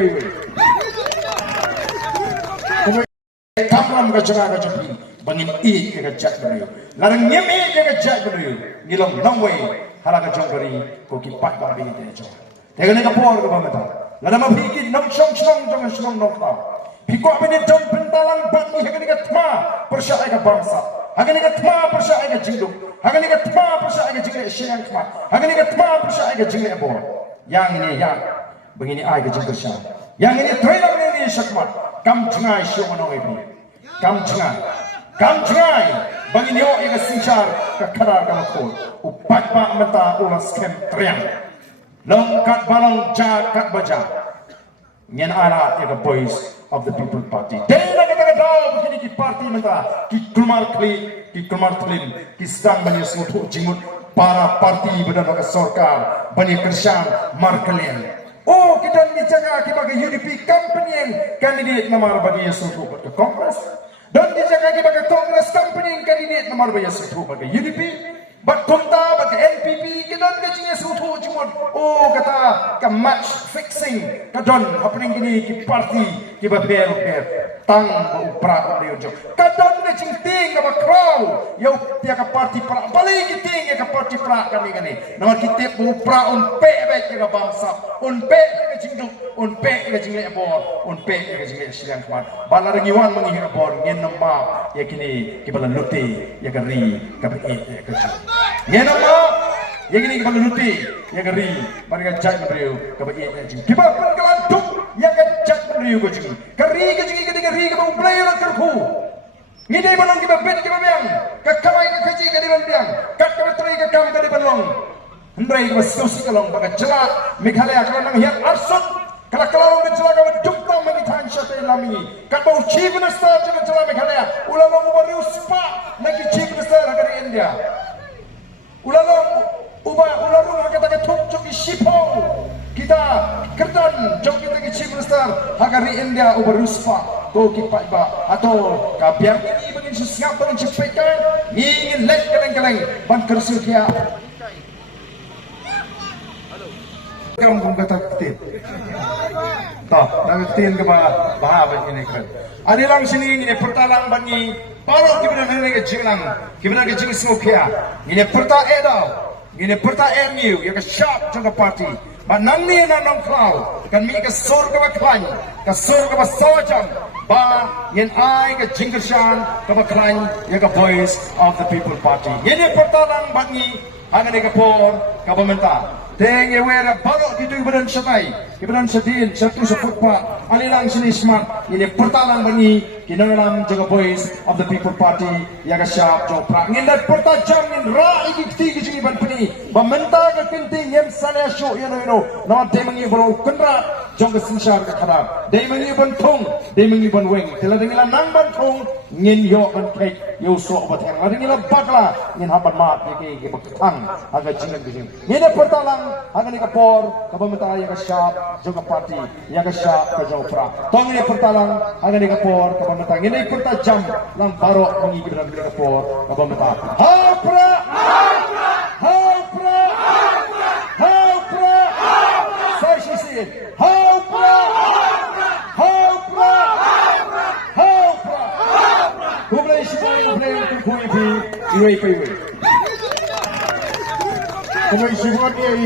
iwe. Kamram ka jaga ka japi bangin I ka jak beriu larang nyemi ka jak beriu ngilong nongwei halaga jongkari ko ki pat ba bi te jo tega ne ka por ka bamata lada ma phiki nong chong jong nong ta phiko abine dom pentalang bat ni hagani ka thma persha ka bangsa hagani ka thma persha ka jingdu hagani ka thma persha ka jingle sheng thma hagani ka thma persha ka jingle bo yang ini yang begini ai ka jingdu sha yang ini trailer ni shakmat kam jangai syo manoi bi kam jangai bagi nyo ega sinchar ka khara ka makol upat ba menta ulas kem triang long kat balong ja kat baja nyen ara ega voice of the people party dela ka daw begini ki party menta ki kumar klin ki stang bani sutu jimut para parti bedan ka sarkar bani kersan markalian. Oh, kita ni jaga kita UDP company candidate nomor bagi Yesutu ke Kongres. Dan dijaga kita Kongres company candidate nomor bagi Yesutu ke UDP. Bat konta bat NPP kita gaji Yesutu cuma oh kata ke match fixing kadon happening gini ki party ki baper tang upra dia jo. Kadon gaji ting ke crowd yo dia ke party pra balik ki ting ke party pra kami nomor kita upra on pe baik ke bangsa on pe ke jingdu on pe ke jingle abor on pe ke jingle silang kuat balar giwan mangi abor ngen nama ya kini ki balan luti ya kari ka be ya ka ngen nama ya kini ki balan luti ya kari mereka jaj beriu ka be ya jing ki ba pun kelanduk ya ka jaj beriu ko jing kari ke kari ke bau player terku ngidai balong ki ba bet ki ba biang ka kamai ka kaji ka di biang ka tri ka kam ka di balong Hendrai ke sosial kalong bagai jelak Meghalaya kalau nang hiat arsut kalau kalong jelak kalau dukta mengitan syate lami kalau chief minister juga jelak Meghalaya ulang baru spa lagi chief minister dari India ulang kata tunjuk sipo kita kerdan jom kita ke chief minister dari India baru spa ko kipat ba atau kabiar ini begini siap begini cepetan ingin lek keleng ban kersul kia kamu kata ketin, toh, nak ketin ke bahasa ini kan. Ada orang sini ini pertalang bagi, baru kita nak ke jing semua ini perta ini perta MU, yang ke sharp jangka parti. Nang ni nang klau, kan mi ke sur ke baklan, ke sur ke basojam, ba yang ai ke jingkersan ke baklan, yang ke voice of the people party. Ini pertalang bagi, hanya ni ke por, ke pemerintah. Teng ewera balok di badan satai badan sedin satu seput pak alilang sini smart ini pertalang bani kinalam jaga voice of the people party yang siap jopra ngindai pertajam in ra ikti kiji ban peni bamenta ke kinting yem sana show you know no de mangi bro kendra jong sinsar ke khada de mangi ban thong de mangi ban weng tela dengila nang ban thong ngin yo ban kek yo so bat yang dengila bakla ngin haban mat ke bakang aga jingan bijing ngine pertalang hangani kapor kabamenta yang siap jaga parti yang siap ke jopra tong ini pertalang hangani kapor kabamenta ngine pertajam lang baro mangi ke kapor kabamenta hapra saya sisi hapra kublai sipai kublai kublai iwe kublai sipai